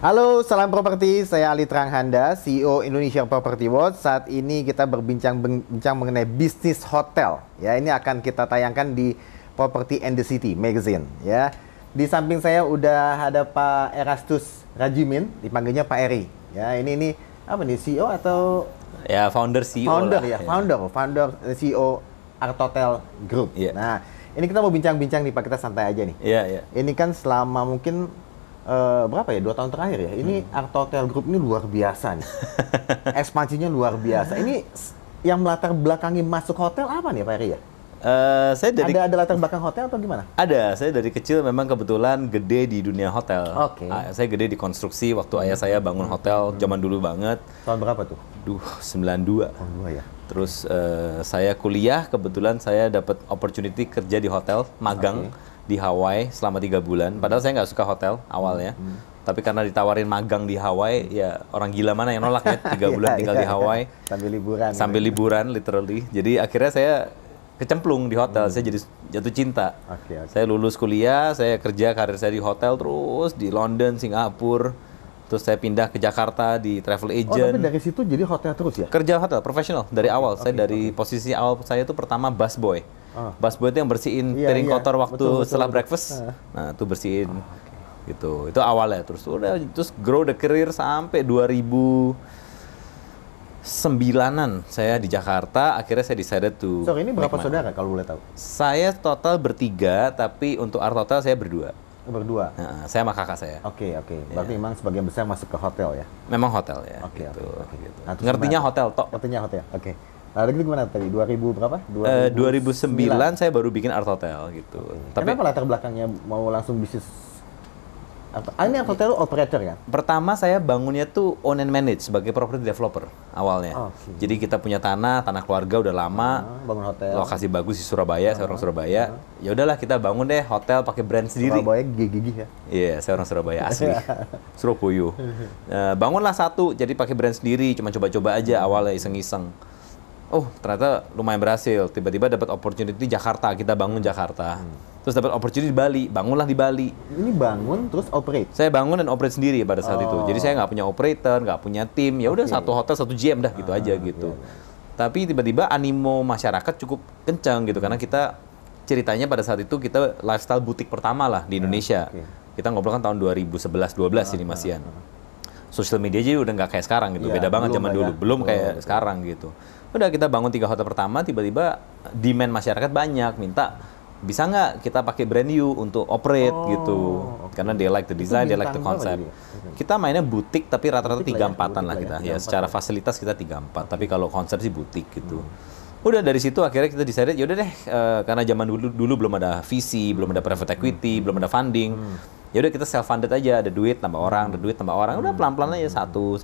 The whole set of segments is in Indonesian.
Halo, salam properti. Saya Ali Tranghanda, CEO Indonesia Property Watch. Saat ini kita berbincang mengenai bisnis hotel. Ya, ini akan kita tayangkan di Property and the City Magazine. Ya, di samping saya udah ada Pak Erastus Rajimin, dipanggilnya Pak Eri. Ya, ini apa nih, CEO atau Ya, founder CEO founder lah. ya, founder CEO Art Hotel Group. Iya. Nah, ini kita mau bincang-bincang nih Pak, kita santai aja nih. Iya, iya. Ini kan selama mungkin berapa ya, 2 tahun terakhir ya, ini Art Hotel Group ini luar biasa nih. Ekspansinya luar biasa. Ini yang melatar belakangi masuk hotel apa nih Pak Eri ya? Saya dari Ada latar belakang hotel atau gimana? Saya dari kecil memang kebetulan gede di dunia hotel. Oke. Saya gede di konstruksi waktu ayah saya bangun hotel zaman dulu banget. Tahun berapa tuh? 92. Tahun 2 ya. Terus saya kuliah, kebetulan saya dapat opportunity kerja di hotel, magang di Hawaii selama 3 bulan. Padahal saya nggak suka hotel awalnya. Tapi karena ditawarin magang di Hawaii, ya orang gila mana yang nolak ya, 3 bulan tinggal di Hawaii. Sambil liburan. Sambil liburan, literally. Jadi akhirnya saya kecemplung di hotel, saya jadi jatuh cinta. Oke. Saya lulus kuliah, saya kerja karir saya di hotel terus, di London, Singapura. Terus saya pindah ke Jakarta di travel Oh, agent. tapi dari situ jadi hotel terus ya? Kerja hotel profesional dari awal. Saya dari posisi awal saya itu pertama busboy. Busboy itu yang bersihin Iya, piring iya. kotor waktu Betul, setelah betul. breakfast. Nah, itu bersihin. Gitu. Itu awalnya. Terus grow the career sampai 2009-an saya di Jakarta. Akhirnya saya decided to So, ini berapa make my- saudara kalau boleh tahu? Saya total bertiga, tapi untuk Art Hotel saya berdua. Berdua. Nah, saya sama kakak saya. Oke. Berarti memang sebagian besar masuk ke hotel ya? Memang hotel ya. Oke. gitu. Nah, terus Ngertinya gimana? hotel tok. Artinya hotel. Oke. Lalu itu gimana tadi? 2000 berapa? 2009 saya baru bikin Art Hotel gitu. Tapi Kenapa latar belakangnya mau langsung bisnis? Ini Art Hotel operator kan? pertama saya bangunnya tuh own and manage sebagai property developer awalnya. Oke. Jadi kita punya tanah keluarga udah lama, Bangun hotel. lokasi bagus di Surabaya, saya orang Surabaya. Ya udahlah kita bangun deh hotel pakai brand sendiri. Surabaya gigih ya. Iya, saya orang Surabaya asli. Surabaya. Bangunlah satu, jadi pakai brand sendiri, cuma coba-coba aja awalnya iseng-iseng. Oh, ternyata lumayan berhasil. Tiba-tiba dapat opportunity di Jakarta, kita bangun Jakarta. Terus dapat opportunity di Bali, bangunlah di Bali. Ini bangun terus operate. Saya bangun dan operate sendiri pada saat itu. Jadi saya nggak punya operator, nggak punya tim. Ya udah satu hotel, satu GM dah gitu aja gitu. Tapi tiba-tiba animo masyarakat cukup kencang gitu karena kita ceritanya pada saat itu kita lifestyle butik pertama lah di Indonesia. Kita ngobrol kan tahun 2011-12 ini masian. Sosial media jadi udah nggak kayak sekarang gitu. Iya, Beda banget belum zaman lah dulu. ya. Belum kayak sekarang gitu. Udah kita bangun 3 hotel pertama, tiba-tiba demand masyarakat banyak minta bisa nggak kita pakai brand new untuk operate gitu. Karena they like the design, they like the bintang berapa concept. jadi? Kita mainnya butik tapi rata-rata Butik lah ya, 3-4-an lah butik kita. lah ya, Ya, secara fasilitas kita 3-4, tapi kalau konsep sih butik gitu. Udah dari situ akhirnya kita decided yaudah deh karena zaman dulu belum ada VC, belum ada private equity, belum ada funding. Ya udah kita self funded aja, ada duit tambah orang, udah pelan-pelan aja satu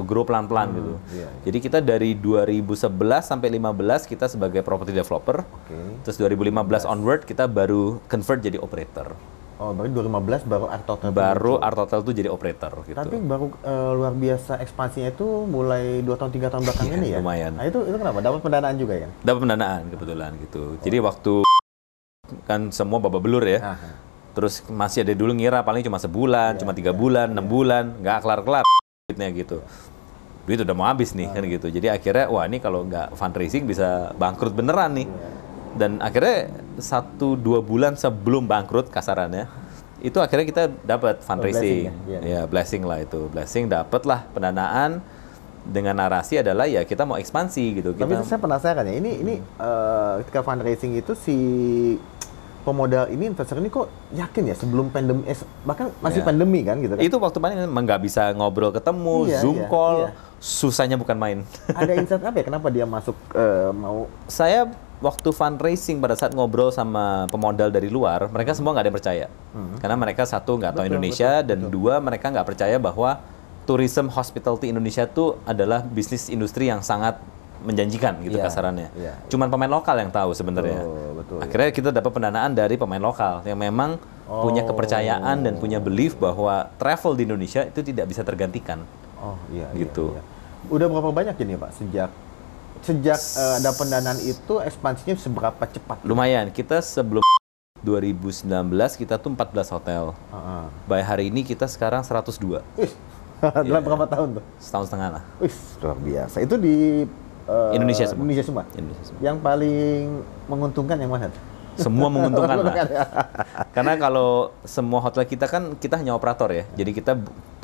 grow pelan-pelan gitu. Jadi kita dari 2011 sampai 15 kita sebagai property developer. Terus 2015 onward kita baru convert jadi operator. Oh, berarti 2015 baru Art Hotel. Baru Art Hotel tuh jadi operator gitu. Tapi baru luar biasa ekspansinya itu mulai 2 tahun 3 tahun belakang ini ya. lumayan. Nah, itu kenapa? Dapat pendanaan juga ya? Dapat pendanaan kebetulan gitu. Jadi waktu kan semua babak belur ya. Terus masih ada dulu ngira paling cuma sebulan, cuma 3 bulan, 6 bulan, nggak kelar-kelar duitnya gitu. Duit udah mau habis nih kan gitu. Jadi akhirnya wah ini kalau nggak fundraising bisa bangkrut beneran nih. Dan akhirnya 1-2 bulan sebelum bangkrut kasarannya, itu akhirnya kita dapat fundraising. Blessing, Ya blessing lah itu. Blessing dapat lah pendanaan dengan narasi adalah ya kita mau ekspansi gitu. Tapi Kita saya penasaran ya, ini ketika fundraising itu si pemodal ini, investor ini kok yakin ya sebelum pandemi, bahkan masih pandemi kan gitu kan? itu waktu paling emang nggak bisa ngobrol ketemu, Iya, Zoom iya, call, iya. susahnya bukan main. Ada insight apa ya? Kenapa dia masuk mau? Saya waktu fundraising pada saat ngobrol sama pemodal dari luar, mereka semua nggak ada yang percaya. Karena mereka satu nggak tahu Indonesia, dan dua mereka nggak percaya bahwa tourism hospitality Indonesia itu adalah bisnis industri yang sangat menjanjikan gitu kasarannya. Cuman pemain lokal yang tahu sebenarnya. Betul. Akhirnya kita dapat pendanaan dari pemain lokal yang memang punya kepercayaan dan punya belief bahwa travel di Indonesia itu tidak bisa tergantikan. Oh iya. Gitu. Iya. Udah berapa banyak ini Pak sejak ada pendanaan itu ekspansinya seberapa cepat? Lumayan. Kita sebelum 2019 kita tuh 14 hotel. By hari ini kita sekarang 102. Dalam berapa tahun tuh? Setahun setengah lah. Wih, luar biasa. Itu di Indonesia semua. Indonesia semua. Yang paling menguntungkan yang mana? Semua menguntungkan lah. Karena kalau semua hotel kita kan kita hanya operator ya. Jadi kita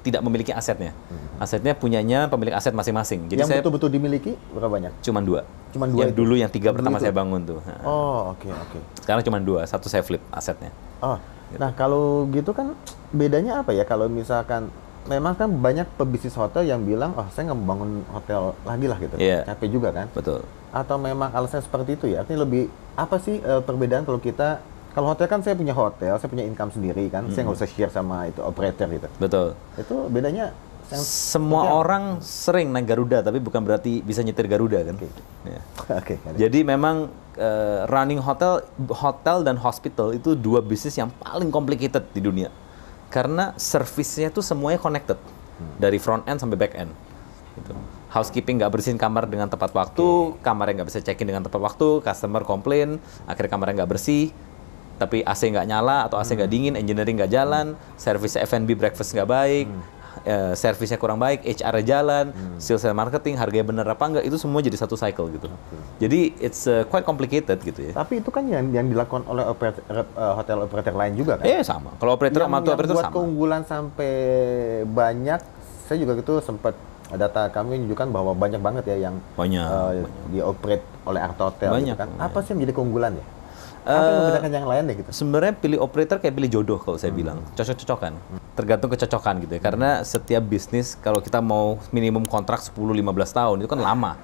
tidak memiliki asetnya. Asetnya punyanya pemilik aset masing-masing. Jadi yang saya betul-betul dimiliki berapa banyak? Cuman 2. Cuman 2 yang itu? dulu yang 3 pertama itu? saya bangun tuh. Oh, oke. Sekarang cuma 2, 1 saya flip asetnya. Oh, nah kalau gitu kan bedanya apa ya kalau misalkan memang kan banyak pebisnis hotel yang bilang, oh saya nggak mau bangun hotel lagi lah gitu, capek juga kan? Betul. Atau memang alasan seperti itu ya? Artinya lebih apa sih perbedaan kalau kita, kalau hotel kan saya punya hotel, saya punya income sendiri kan, saya nggak usah share sama itu operator gitu. Betul. Itu bedanya? Semua orang sering naik Garuda, tapi bukan berarti bisa nyetir Garuda kan? Oke. Jadi memang running hotel dan hospital itu 2 bisnis yang paling complicated di dunia. Karena servisnya tuh semuanya connected dari front end sampai back end. Gitu. Housekeeping nggak bersihin kamar dengan tepat waktu, kamarnya nggak bisa check-in dengan tepat waktu, customer komplain, akhirnya kamarnya nggak bersih, tapi AC nggak nyala atau AC nggak dingin, engineering nggak jalan, service F&B breakfast nggak baik, servisnya kurang baik, HR-nya jalan, sales and marketing, harganya bener apa enggak, itu semua jadi satu cycle gitu. Jadi it's quite complicated gitu ya. Tapi itu kan yang dilakukan oleh hotel operator lain juga kan? Sama. Kalau operator sama operator buat sama. keunggulan sampai banyak, saya juga gitu sempat data kami menunjukkan bahwa banyak banget ya yang banyak. dioperate oleh Arto Hotel Banyak, gitu kan. Apa sih yang menjadi keunggulan ya? Apa yang membedakan yang lain deh gitu? Sebenarnya pilih operator kayak pilih jodoh kalau saya bilang. Cocok-cocokan. Tergantung kecocokan gitu ya. Karena setiap bisnis kalau kita mau minimum kontrak 10-15 tahun itu kan lama.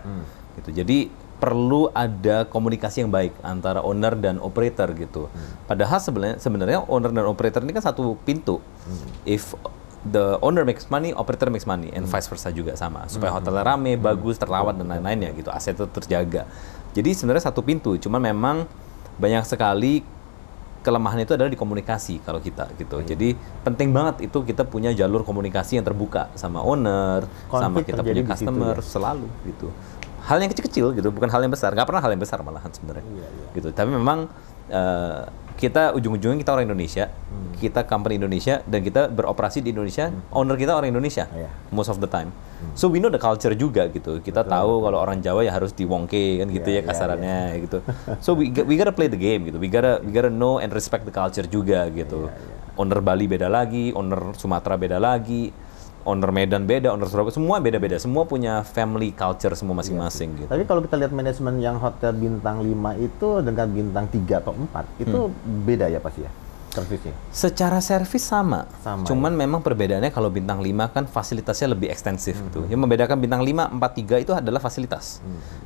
Gitu. Jadi perlu ada komunikasi yang baik antara owner dan operator gitu. Padahal sebenarnya owner dan operator ini kan satu pintu. If the owner makes money, operator makes money, and vice versa juga sama. Supaya hotelnya rame, bagus, terlawat dan lain-lainnya gitu. Aset itu terjaga. Jadi sebenarnya satu pintu. Cuma memang banyak sekali kelemahan itu adalah di komunikasi kalau kita gitu. Jadi penting banget itu kita punya jalur komunikasi yang terbuka sama owner, sama kita punya customer selalu gitu. Hal yang kecil-kecil gitu, bukan hal yang besar. Nggak pernah hal yang besar malahan sebenarnya. Gitu. Tapi memang kita ujung-ujungnya kita orang Indonesia, kita company Indonesia dan kita beroperasi di Indonesia, owner kita orang Indonesia most of the time. So we know the culture juga gitu. Kita tahu kalau orang Jawa ya harus diwongke kan gitu ya kasarannya gitu. So we gotta play the game gitu. We gotta know and respect the culture juga gitu. Owner Bali beda lagi, owner Sumatera beda lagi, owner Medan beda, owner Surabaya, semua beda-beda. Semua punya family culture semua masing-masing gitu. Tapi kalau kita lihat manajemen yang hotel bintang 5 itu dengan bintang 3 atau 4, itu beda ya pasti ya? Servisnya? Secara servis sama. Cuman ya? memang perbedaannya kalau bintang 5 kan fasilitasnya lebih ekstensif gitu. Yang membedakan bintang 5, 4, 3 itu adalah fasilitas.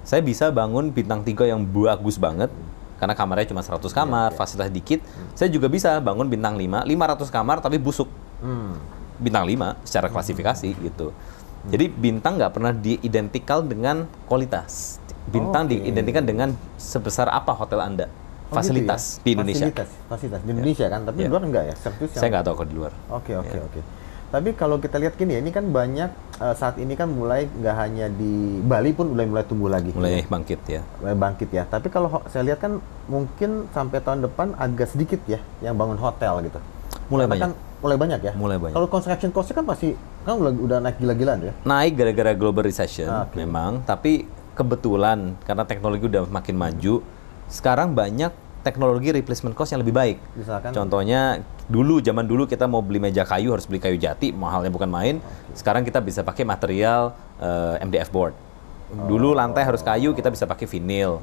Saya bisa bangun bintang 3 yang bagus banget, karena kamarnya cuma 100 kamar, fasilitas dikit. Saya juga bisa bangun bintang 5, 500 kamar tapi busuk. Bintang 5 secara klasifikasi gitu. Jadi bintang nggak pernah diidentikan dengan kualitas. Bintang diidentikan dengan sebesar apa hotel Anda. Fasilitas gitu ya? Di Indonesia. Fasilitas di Indonesia kan, tapi di luar enggak ya? Servis Saya nggak tahu kalau di luar. Oke. Tapi kalau kita lihat gini ya, ini kan banyak saat ini kan mulai nggak hanya di Bali pun mulai tumbuh lagi. Mulai bangkit ya. Mulai bangkit ya. Tapi kalau saya lihat kan mungkin sampai tahun depan agak sedikit ya yang bangun hotel gitu. Mulai Karena banyak. Kan mulai banyak ya. Mulai banyak. Kalau construction cost kan pasti kan udah naik gila-gilaan ya. Naik gara-gara global recession memang, tapi kebetulan karena teknologi udah makin maju, sekarang banyak teknologi replacement cost yang lebih baik. Misalkan, contohnya zaman dulu kita mau beli meja kayu harus beli kayu jati, mahalnya bukan main. Sekarang kita bisa pakai material MDF board. Dulu lantai harus kayu, kita bisa pakai vinyl.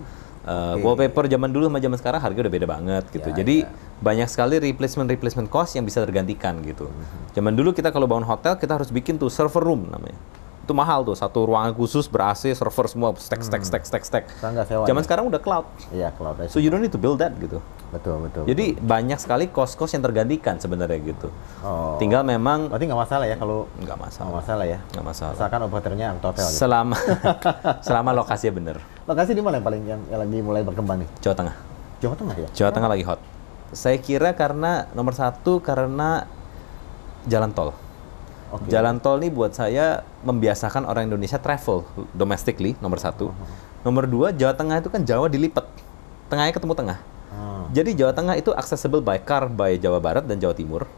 Wallpaper zaman dulu sama zaman sekarang harga udah beda banget gitu. Jadi banyak sekali replacement cost yang bisa tergantikan gitu. Zaman dulu kita kalau bangun hotel kita harus bikin tuh server room namanya. Itu mahal tuh, satu ruangan khusus ber-AC, server semua, stack. Zaman sekarang udah cloud. Iya, cloud. So you don't need to build that gitu. Betul. Jadi banyak sekali cost-cost yang tergantikan sebenarnya gitu. Tinggal memang. Berarti nggak masalah ya kalau. Nggak masalah. Nggak masalah ya. Nggak masalah. Misalkan operatornya hotel. Gitu. Selama lokasinya bener. Lokasi di mana yang paling yang lagi mulai berkembang nih? Jawa Tengah. Jawa Tengah ya. Jawa Tengah lagi hot. Saya kira karena nomor 1 karena jalan tol. Jalan tol ini buat saya membiasakan orang Indonesia travel domestically, nomor 1. Nomor 2, Jawa Tengah itu kan Jawa dilipat. Tengahnya ketemu tengah. Jadi Jawa Tengah itu accessible by car by Jawa Barat dan Jawa Timur,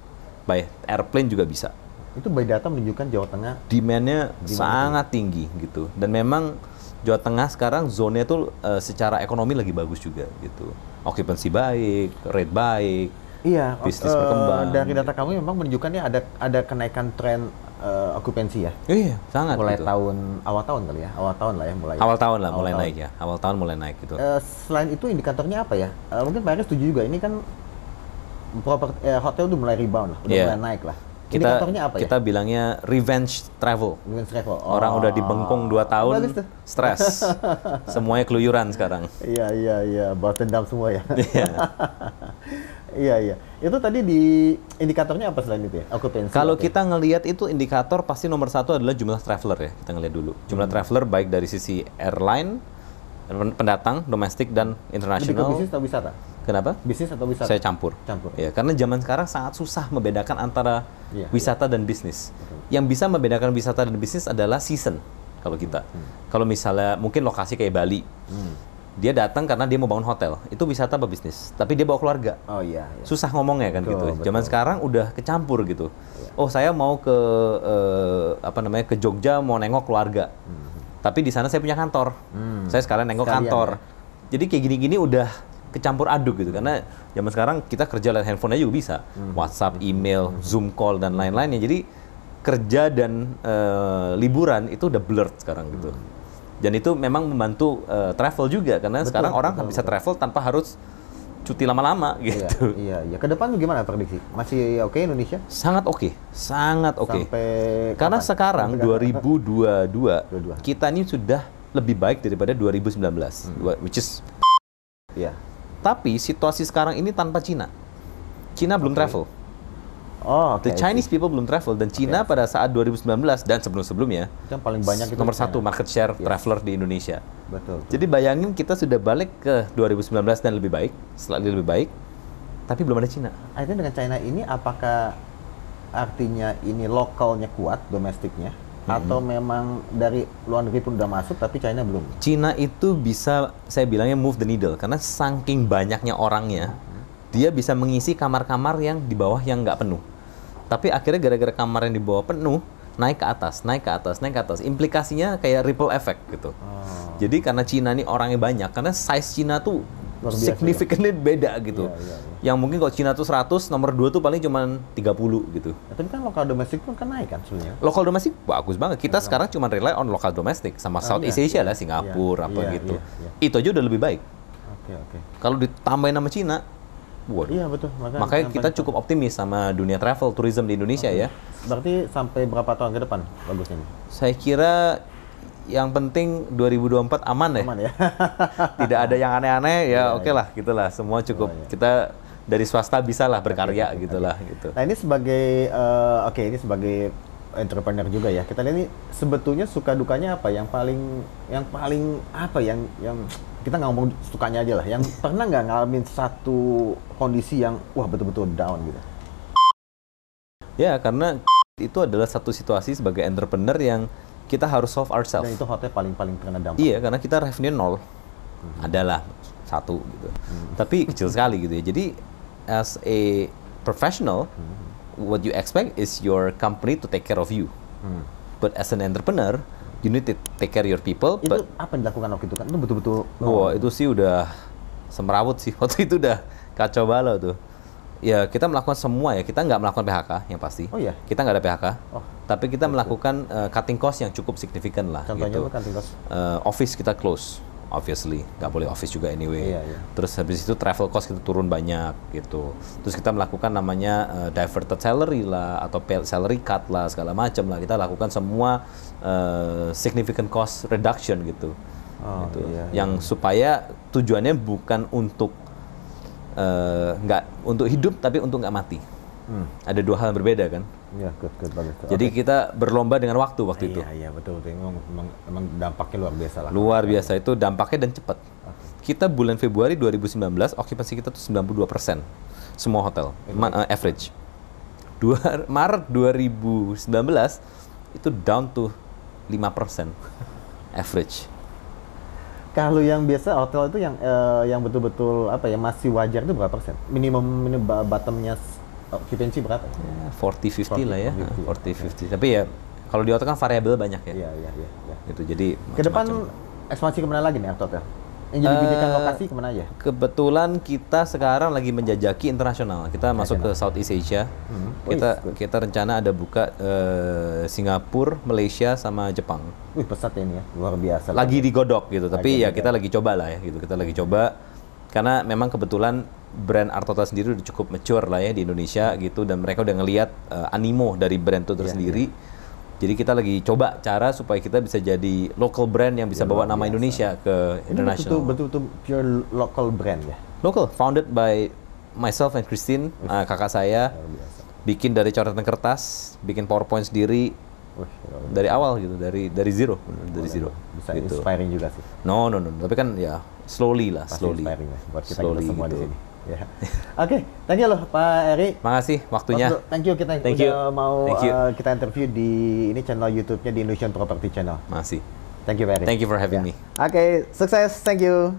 by airplane juga bisa. Itu by data menunjukkan Jawa Tengah Demand-nya sangat tinggi gitu. Dan memang Jawa Tengah sekarang zone-nya tuh secara ekonomi lagi bagus juga gitu. Occupancy baik, rate baik, iya, bisnis berkembang. dari data kamu memang menunjukkannya ada kenaikan tren okupansi ya. Iya, sangat Mulai gitu. awal tahun kali ya, awal tahun lah ya mulai. Awal tahun lah Awal mulai tahun. naik ya. Awal tahun mulai naik gitu. Selain itu indikatornya apa ya? Mungkin Pak Aris setuju juga, ini kan hotel udah mulai rebound lah, udah Iya. mulai naik lah. Kita Indikatornya apa kita bilangnya revenge travel. ya? Revenge travel. Orang udah dibengkong 2 bagus tahun, tuh. stres. Semuanya keluyuran sekarang. Iya, balas dendam semua ya. Iya. Iya. Itu tadi di indikatornya apa selain itu ya? Okupansi. Kalau oke. kita ngelihat itu indikator pasti nomor 1 adalah jumlah traveler ya. Kita ngelihat dulu. Jumlah traveler baik dari sisi airline, pendatang, domestik dan Lebih ke internasional. bisnis atau wisata? Kenapa? Bisnis atau wisata? Saya campur. Campur. Ya, karena zaman sekarang sangat susah membedakan antara Iya, wisata dan bisnis. Yang bisa membedakan wisata dan bisnis adalah season kalau kita. Kalau misalnya mungkin lokasi kayak Bali, dia datang karena dia mau bangun hotel, itu wisata apa bisnis? Tapi dia bawa keluarga. Oh iya. Susah ngomongnya kan Betul, gitu. betul. Zaman sekarang udah kecampur gitu. Oh, saya mau ke ke Jogja mau nengok keluarga. Tapi di sana saya punya kantor. Saya sekalian nengok Sekalian, kantor. ya. Jadi kayak gini-gini udah kecampur aduk gitu. Karena zaman sekarang kita kerja lewat handphone aja juga bisa. WhatsApp, email, Zoom call dan lain-lainnya. Jadi kerja dan liburan itu udah blurred sekarang gitu. Dan itu memang membantu travel juga karena sekarang orang bisa travel tanpa harus cuti lama-lama gitu. Iya. Ke depan gimana prediksi? Masih oke Indonesia? Sangat oke, sangat oke. Sampai Karena kapan? sekarang Sampai 2022 kita ini sudah lebih baik daripada 2019, which is. Iya. Tapi situasi sekarang ini tanpa Cina. Cina belum travel. Oh, oke. The Chinese people belum travel dan Cina pada saat 2019 dan sebelum-sebelumnya Itu yang paling banyak itu nomor China. 1 market share traveler di Indonesia. Betul. Jadi bayangin kita sudah balik ke 2019 dan lebih baik, slightly lebih baik, tapi belum ada Cina. Artinya dengan China ini apakah artinya ini lokalnya kuat, domestiknya, atau memang dari luar negeri pun udah masuk tapi China belum? Cina itu bisa, saya bilangnya move the needle, karena saking banyaknya orangnya, dia bisa mengisi kamar-kamar yang di bawah yang nggak penuh. Tapi akhirnya gara-gara kamar yang di bawah penuh, naik ke atas. Implikasinya kayak ripple effect gitu. Jadi karena Cina ini orangnya banyak, karena size Cina tuh Luar biasa, significantly beda gitu. Iya. Yang mungkin kalau Cina tuh 100, nomor 2 tuh paling cuma 30 gitu. Tapi kan lokal domestik pun kan naik kan sebenarnya. Lokal domestik bagus banget. Kita sekarang cuma rely on lokal domestik sama Southeast Asia lah, Singapura apa gitu. Itu aja udah lebih baik. Oke. Kalau ditambahin sama Cina, waduh. Iya betul. Makanya kita cukup optimis sama dunia travel tourism di Indonesia ya. Berarti sampai berapa tahun ke depan bagusnya ini? Saya kira yang penting 2024 aman ya. Aman ya. Tidak ada yang aneh-aneh ya, oke lah gitulah. Semua cukup kita dari swasta bisa lah berkarya gitulah gitu. Nah ini sebagai ini sebagai entrepreneur juga ya. Kita lihat ini sebetulnya suka dukanya apa? Yang paling apa yang kita nggak ngomong sukanya aja lah. Yang pernah nggak ngalamin satu kondisi yang wah betul-betul down gitu? Ya karena itu adalah satu situasi sebagai entrepreneur yang kita harus solve ourselves. Dan itu hotel paling terkena dampak. Iya, karena kita revenue 0. Adalah 1 gitu. Tapi kecil sekali gitu ya. Jadi as a professional, what you expect is your company to take care of you. But as an entrepreneur, you need to take care of your people. Itu apa yang dilakukan waktu itu kan? Itu betul-betul Wah, itu sih udah semerawut sih. Waktu itu udah kacau balau tuh. Ya, kita melakukan semua ya. Kita nggak melakukan PHK yang pasti. Oh iya? Kita nggak ada PHK. Oh, tapi kita melakukan cutting cost yang cukup signifikan lah. Contohnya gitu. apa cutting cost? Office kita close, obviously. Nggak boleh office juga anyway. Iya. Terus habis itu travel cost kita turun banyak gitu. Terus kita melakukan namanya diverted salary lah atau salary cut lah segala macam lah. Kita lakukan semua significant cost reduction gitu. Gitu. Iya. Yang supaya tujuannya bukan untuk nggak untuk hidup tapi untuk nggak mati. Ada dua hal yang berbeda kan. Iya, good, bagus. Jadi kita berlomba dengan waktu itu. Iya, betul. Memang dampaknya luar biasa lah. Luar biasa itu dampaknya dan cepat. Kita bulan Februari 2019 occupancy kita tuh 92% semua hotel average. Maret 2019 itu down to 5% average. Kalau yang biasa hotel itu yang betul-betul apa ya masih wajar itu berapa persen? Minimum bottomnya occupancy berapa? Ya, 40-50 lah ya, 40-50. 40-50. Tapi ya kalau di hotel kan variabel banyak ya. Iya, iya, iya. Gitu, jadi Ke depan macam-macam. ekspansi kemana lagi nih Art Hotel? Yang jadi bidikan lokasi kemana aja? Kebetulan kita sekarang lagi menjajaki internasional. Kita masuk ke Southeast Asia. Kita rencana ada buka Singapura, Malaysia, sama Jepang. Wih, pesat ya ini ya, luar biasa. Lagi digodok gitu, tapi ya kita lagi coba lah ya gitu. Kita lagi coba karena memang kebetulan brand Art Hotel sendiri udah cukup mature lah ya di Indonesia gitu, dan mereka udah ngelihat animo dari brand itu tersendiri. Jadi kita lagi coba cara supaya kita bisa jadi local brand yang bisa bawa nama Indonesia ke internasional. Betul-betul pure local brand ya. Local, founded by myself and Christine, kakak saya. Bikin dari coretan kertas, bikin PowerPoint sendiri dari awal gitu, dari zero, dari zero. Bisa gitu. inspiring juga sih. No, tapi kan ya slowly lah, Pasti slowly. inspiring ya buat kita Slowly semua di gitu. sini. Ya. Oke, thank you loh Pak Eri. Makasih waktunya. Thank you kita Thank udah you. mau Thank you. kita interview di ini channel YouTube-nya di Indonesian Property Channel. Makasih. Thank you Pak Eri. Thank you for having me. Oke, sukses. Thank you.